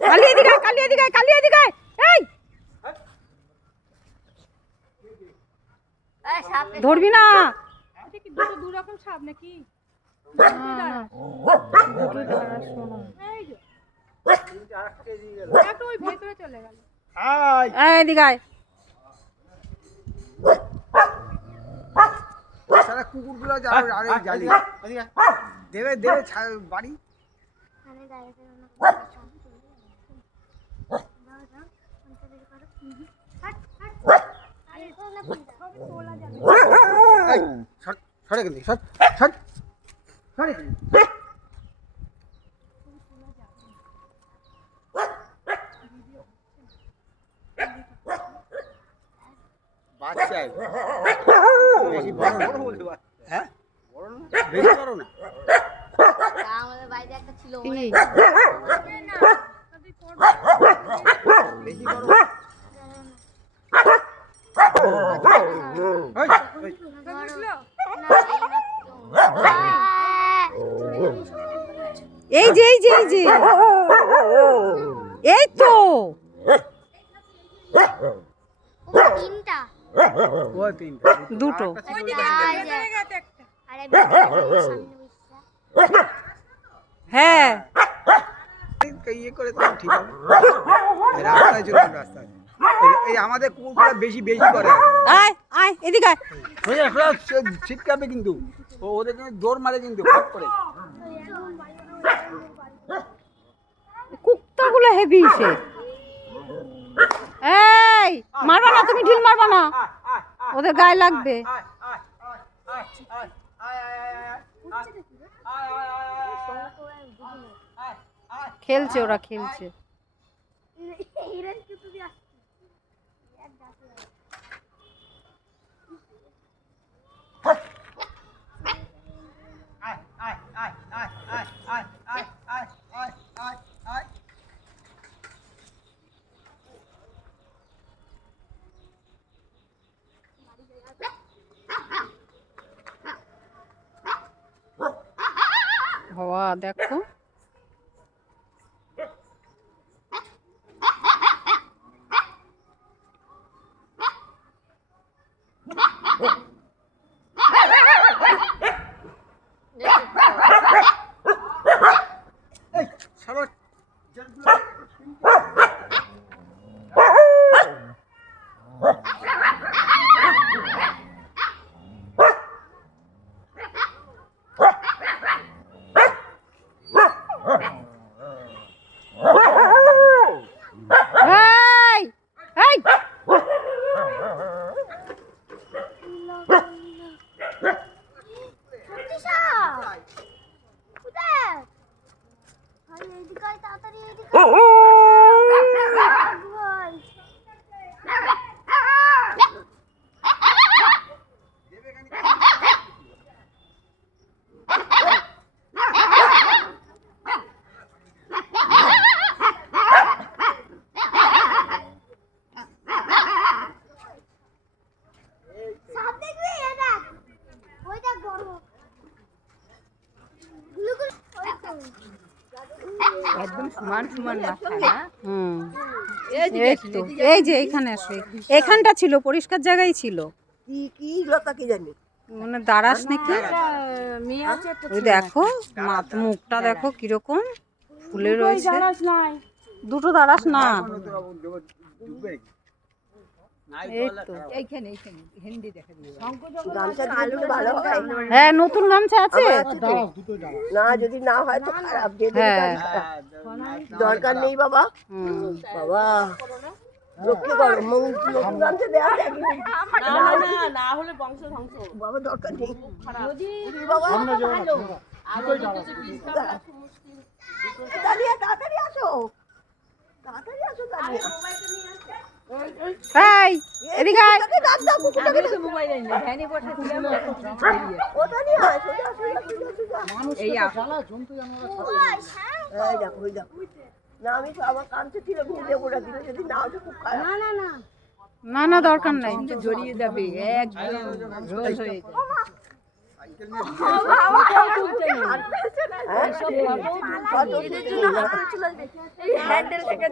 কালি এদিকে কালি এদিকে কালি এদিকে এই ধরবি না। এটা কি দুটো দুই রকম সাপ নাকি? একটা ওই ভেতরে চলে গেল। এদিকে আয়। সারা কুকুরগুলো দেবে দেবে বাড়ি সরে গেলি সরে গেলি বাচ্চা বেশি বড় বড় বলতে পারছি হ্যাঁ বড় না বেশি বড় না আমাদের বাড়িতে একটা ছিল বেশি বড় এই যে এই যে এই যে এই তো তিনটা ও তিনটা দুটো হ্যাঁ ইয়ে করে তো ঠিক হবে রাস্তায় চলুন রাস্তায় এই আমাদের কুকুরগুলো বেশি বেশি করে আয় আয় এদিকে আয়। ছিটকাবে কিন্তু ওদের কিন্তু দৌড় মারে কিন্তু ফট করে কুত্তাগুলো হেভি সে এই মারবা না তুমি ঢিল মারবা না ওদের গায়ে লাগবে খেলছে ওরা খেলছে বাবা দেখো একদম সমান সমান মাথা না। এই যে এখানে আসো এখানটা ছিল পরিষ্কার জায়গায় ছিল কি কি লতা কি জানি মানে দাঁড়াস নাকি মেয়ে আছে একটা ওই দেখো মুখটা দেখো কিরকম ফুলে রয়েছে দুটো দাঁড়াস না এই তো এইখানে এইখানে হিন্দি দেখা দিবে। গামছা দিলে ভালো হয় হ্যাঁ নতুন গামছা আছে না যদি না হয় তো খারাপ যে হ্যাঁ দরকার নেই বাবা বাবা রক্ষে করো নতুন গামছা দেওয়া না হলে বংশ ধ্বংস বাবা দরকার নেই যদি বাবা দাঁড়িয়ে তাড়াতাড়ি আসো তাড়াতাড়ি আসো দাঁড়িয়ে এই এদিকে আয় মোবাইল আইনি ভ্যানে বসে ছিলাম ওটা নিয়ে আয় সোজা সোজা সোজা এই এই দেখো ওই দেখো না আমি তো আমার কাছে ছিল ভিজে ওটা দিলে যদি না হতো খুব খারাপ না না না না না দরকার নাই জড়িয়ে যাবে একদম রোজ হয়ে যাবে। হ্যান্ডেল থেকে